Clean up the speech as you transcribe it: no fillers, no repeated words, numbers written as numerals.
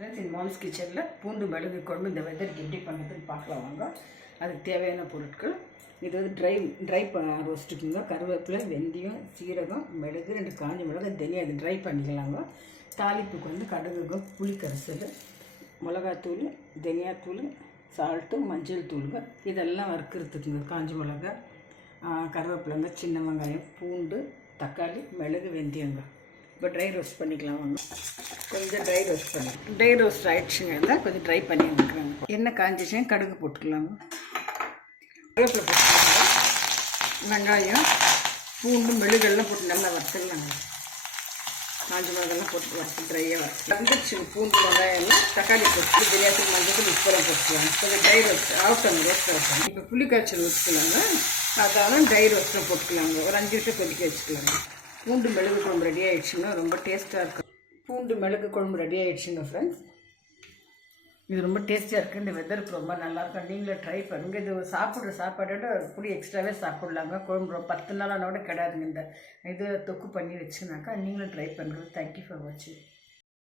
Friends, இந்த moms கிச்சனில் பூண்டு மிளகு குழம்பு இந்த வெதருக்கு எப்படி பண்ணுறதுன்னு பார்க்கலாம் வாங்க. அதுக்கு தேவையான பொருட்கள் இது வந்து ட்ரை ரோஸ்ட்டுக்குங்க. கருவேப்பிலை, வெந்தயம், சீரகம், மிளகு, 2 காஞ்ச மிளகு, தனியாக இது ட்ரை பண்ணிக்கலாங்க. தாளிப்புக்கு வந்து கடுகு, புளிக்கரைசல், மிளகாத்தூள், தனியாத்தூள், சால்ட்டு, மஞ்சள் தூளுங்க. இதெல்லாம் வறுக்கிறதுக்குங்க. காஞ்ச மிளகா, கருவேப்பிலைங்க, சின்ன வெங்காயம், பூண்டு, தக்காளி, மிளகு, வெந்தயங்க. இப்போ ட்ரை ரோஸ்ட் பண்ணிக்கலாம் வாங்க. கொஞ்சம் ட்ரை ரோஸ்ட் ஆகிடுச்சுங்க. இருந்தால் கொஞ்சம் ட்ரை பண்ணி வந்துக்கிறாங்க. எண்ணெய் காஞ்சிச்சுங்க, கடுகு போட்டுக்கலாங்க. கருவேப்பிலை போட்டுக்கலாங்க. வெங்காயம், பூண்டு, மெழுகெல்லாம் போட்டு நல்லா வறுத்துக்கலாங்க. காஞ்ச மிளகெல்லாம் போட்டு வறுத்து ட்ரையாக வறுத்து வந்துடுச்சுங்க. பூண்டு, வெங்காயம் எல்லாம் தக்காளி போட்டு பிரியாணி மஞ்சள் உப்புறம் போட்டுக்கலாங்க. கொஞ்சம் ட்ரை ரோஸ்ட் ஆகட்டும், ரோஸ்ட் ஆகட்டும். இப்போ புளி காய்ச்சல் ஊற்றிக்கலாங்க. அதாலும் ட்ரை ரோஸ்ட்டாக போட்டுக்கலாங்க. ஒரு 5 நிமிஷம் கொதிக்க வச்சுக்கலாங்க. பூண்டு மிளகு குழம்பு ரெடி ஆகிடுச்சுங்க. ரொம்ப டேஸ்ட்டாக இருக்கும். பூண்டு மிளகு குழம்பு ரெடி ஆகிடுச்சுங்க ஃப்ரெண்ட்ஸ். இது ரொம்ப டேஸ்ட்டாக இருக்குது. இந்த வெதருக்கு ரொம்ப நல்லாயிருக்கும். நீங்களும் ட்ரை பண்ணுங்கள். இது சாப்பிட்ற சாப்பாடோட புளி எக்ஸ்ட்ராவே சாப்பிட்லாங்க. குழம்பு 10 நாளானோட கிடையாதுங்க. இந்த இது தொக்கு பண்ணி வச்சுனாக்கா நீங்களும் ட்ரை பண்ணுறது. தேங்க்யூ ஃபார் வாட்சிங்.